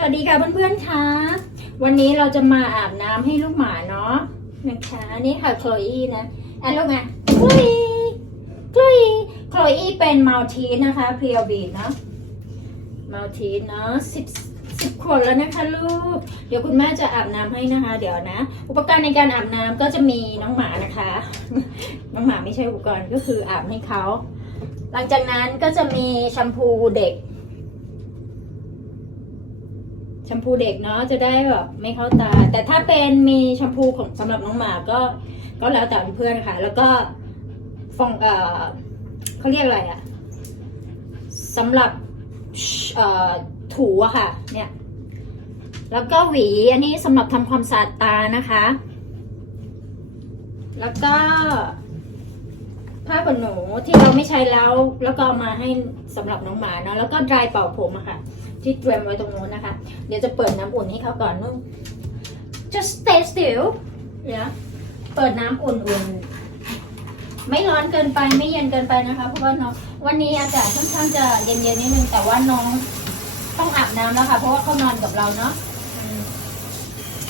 สวัสดีค่ะเพื่อนๆคะวันนี้เราจะมาอาบน้ำให้ลูกหมาเนาะนะคะนี่ค่ะโคลอีนะอันลูกไงโคลอีโคลอีโคลอีเป็นมัลทีนะคะเพียวบีเนาะมัลทีเนาะสิบสิบขวดแล้วนะคะลูก เดี๋ยวคุณแม่จะอาบน้ำให้นะคะ เดี๋ยวนะ อุปกรณ์ในการอาบน้ำก็จะมีน้องหมานะคะ น้องหมาไม่ใช่อุปกรณ์ก็คืออาบให้เขา หลังจากนั้นก็จะมีแชมพูเด็ก แชมพูเด็กเนาะจะได้แบบไม่เข้าตา แต่ถ้าเป็นมีแชมพูของสำหรับน้องหมาก็ก็แล้วแต่เพื่อนค่ะ แล้วก็ฟองเอ่อเขาเรียกอะไรอะสำหรับเอ่อถูอะค่ะ เนี่ย แล้วก็หวีอันนี้สำหรับทำความสะอาดตานะคะ แล้วก็ผ้าขนหนูที่เราไม่ใช้แล้ว แล้วก็เอามาให้สำหรับน้องหมาเนาะแล้วก็ดรายเป่าผมอะค่ะ ที่เตรียมไว้ตรงนู้นนะคะ เดี๋ยวจะเปิดน้ำอุ่นให้เขาก่อนนุ่ม just stay still เดี๋ยวเปิดน้ำอุ่นๆ ไม่ร้อนเกินไปไม่เย็นเกินไปนะคะ เพราะว่าน้องวันนี้อากาศค่อนข้างจะเย็นๆนิดนึง แต่ว่าน้องต้องอาบน้ำแล้วค่ะ เพราะว่าเขานอนกับเราเนาะ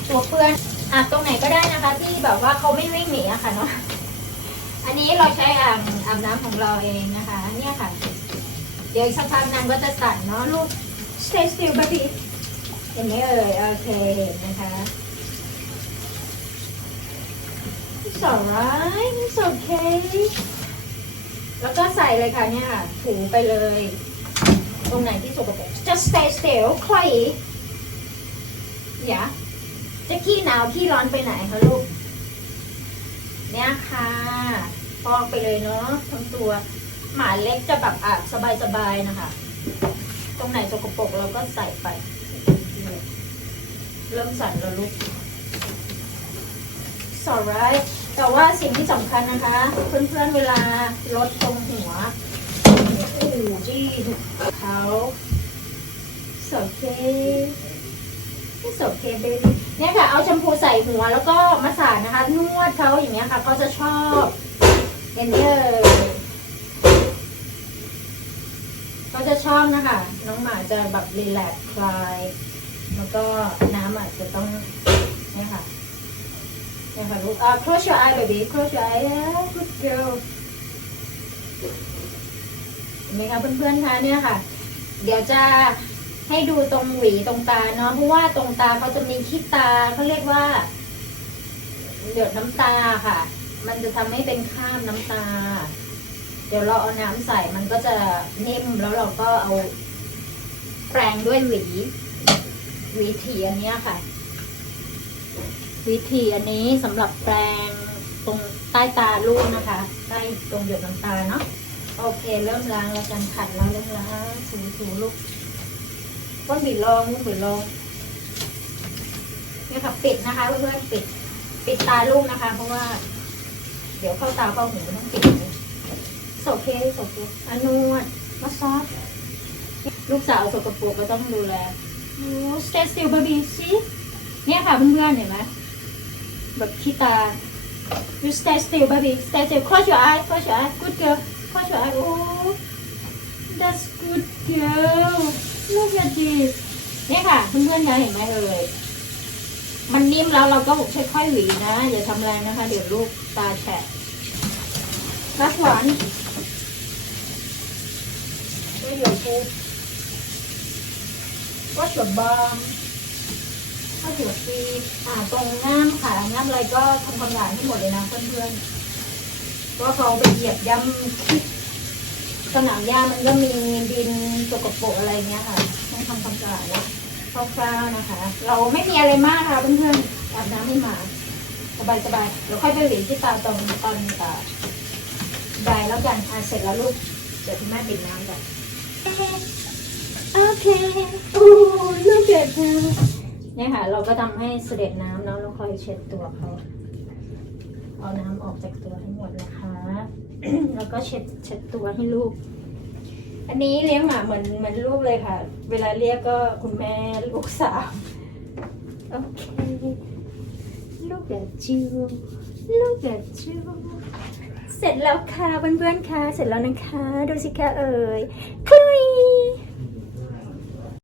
ตัวเปื้อนอาบตรงไหนก็ได้นะคะ ที่แบบว่าเขาไม่วิ่งหนีอะค่ะเนาะอันนี้เราใช้อ่างอาบน้ำของเราเองนะคะ เนี่ยค่ะ เดี๋ยวสักพักนางก็จะสั่นเนาะลูก stay still baby เห็นไหมเอ่ยโอเคนะคะ it's alright it's okay แล้วก็ใส่เลยค่ะเนี่ยค่ะ ถูไปเลย ตรงไหนที่สกปรก just stay still คอยอย่าจะขี้หนาวขี้ร้อนไปไหนคะลูก เนี่ยค่ะฟอกไปเลยเนาะทั้งตัว หมาเล็กจะแบบอาบสบายๆนะคะ ตรงไหนสกปรกเราก็ใส่ไป เริ่มสั่นแล้วลูก s a l right แต่ว่าสิ่งที่สำคัญนะคะ เพื่อนๆเวลาลดตรงหัวโอ้จี้เขาโอเคโอเคเบบเนี่ยค่ะ เอาแชมพูใส่หัวแล้วก็มาสานนะคะ นวดเขาอย่างเงี้ยค่ะเขาจะชอบเห็นเยอะเขา จะชอบนะคะ น้องหมาจะแบบรีแลกซ์คลาย แล้วก็น้ำอาจจะต้องเนี่ยค่ะเนี่ยค่ะลูกอ่า close your eye baby close your eye yeah good girl เห็นไหมคะเพื่อนๆคะเนี่ยค่ะ เดี๋ยวจะให้ดูตรงหวีตรงตาเนาะเพราะว่าตรงตาเขาจะมีขี้ตาเขาเรียกว่าเดือดน้ำตาค่ะ มันจะทำให้เป็นข้ามน้ำตา เดี๋ยวเราเอาน้ำใส่มันก็จะนิ่มแล้วเราก็เอาแปรงด้วยหวีหวีถีอันนี้ค่ะหวีถีอันนี้สำหรับแปรงตรงใต้ตาลูกนะคะ ใต้ตรงหยดน้ำตาเนาะโอเค เริ่มล้างแล้วกันขัดแล้วเริ่มล้างถูถูลูกก้นบีลองก้นบีลองนี่ค่ะปิดนะคะเพื่อนๆปิด ปิดตาลูกนะคะ เพราะว่า เดี๋ยวเข้าตาเข้าหูต้องปิด โอเคโอเคอานวดมาซอสลูกสาวสกปรกก็ต้องดูแลโอ้ stay still baby สิเนี่ยค่ะเพื่อนๆเห็นไหมแบบขี้ตา you stay still baby stay still close your eye close your eye good girl close your eye oh that's good girl look at this เนี่ยค่ะเพื่อนๆคะเห็นไหมเอ่ยมันนิ่มแล้วเราก็ค่อยๆหวีนะอย่าทำแรงนะคะ เดี๋ยวลูกตาแฉะรักหวาน เดี๋ยวพูด What's your bum ถ้าเดี๋ยวปีอ่าตรงง่ามขาง่ามอะไรก็ทำความสะอาดให้หมดเลยนะเพื่อนๆเพราะเขาไปเหยียบย่ำสนามหญ้ามันก็มีดินสกปรกอะไรเงี้ยค่ะต้องทำความสะอาดแล้วคร่าวๆนะคะ เราไม่มีอะไรมากค่ะเพื่อนๆอาบน้ำให้หมาสบายๆเดี๋ยวค่อยไปหวีที่ตาตรงตอนอ่าดายแล้วกันอ่เสร็จแล้วลูกเดี๋ยวคุณแม่ปิดน้ำก่อน โอเคโอ้ลูกเด็ดนะเนี่ยค่ะ เราก็ทำให้เสด็จน้ำเนาะแล้วคอยเช็ดตัวเขาเอาน้ำออกจากตัวให้หมดนะคะ แล้วก็เช็ดเช็ดตัวให้ลูก อันนี้เลี้ยงหมาเหมือนเหมือนลูกเลยค่ะ เวลาเรียกก็คุณแม่ลูกสาวโอเค ลูกเด็ดจิวลูกเด็ดจิวเสร็จแล้วค่ะเพื่อนๆค่ะ เสร็จแล้วนะคะ ดูสิคะเอ่ยคลุย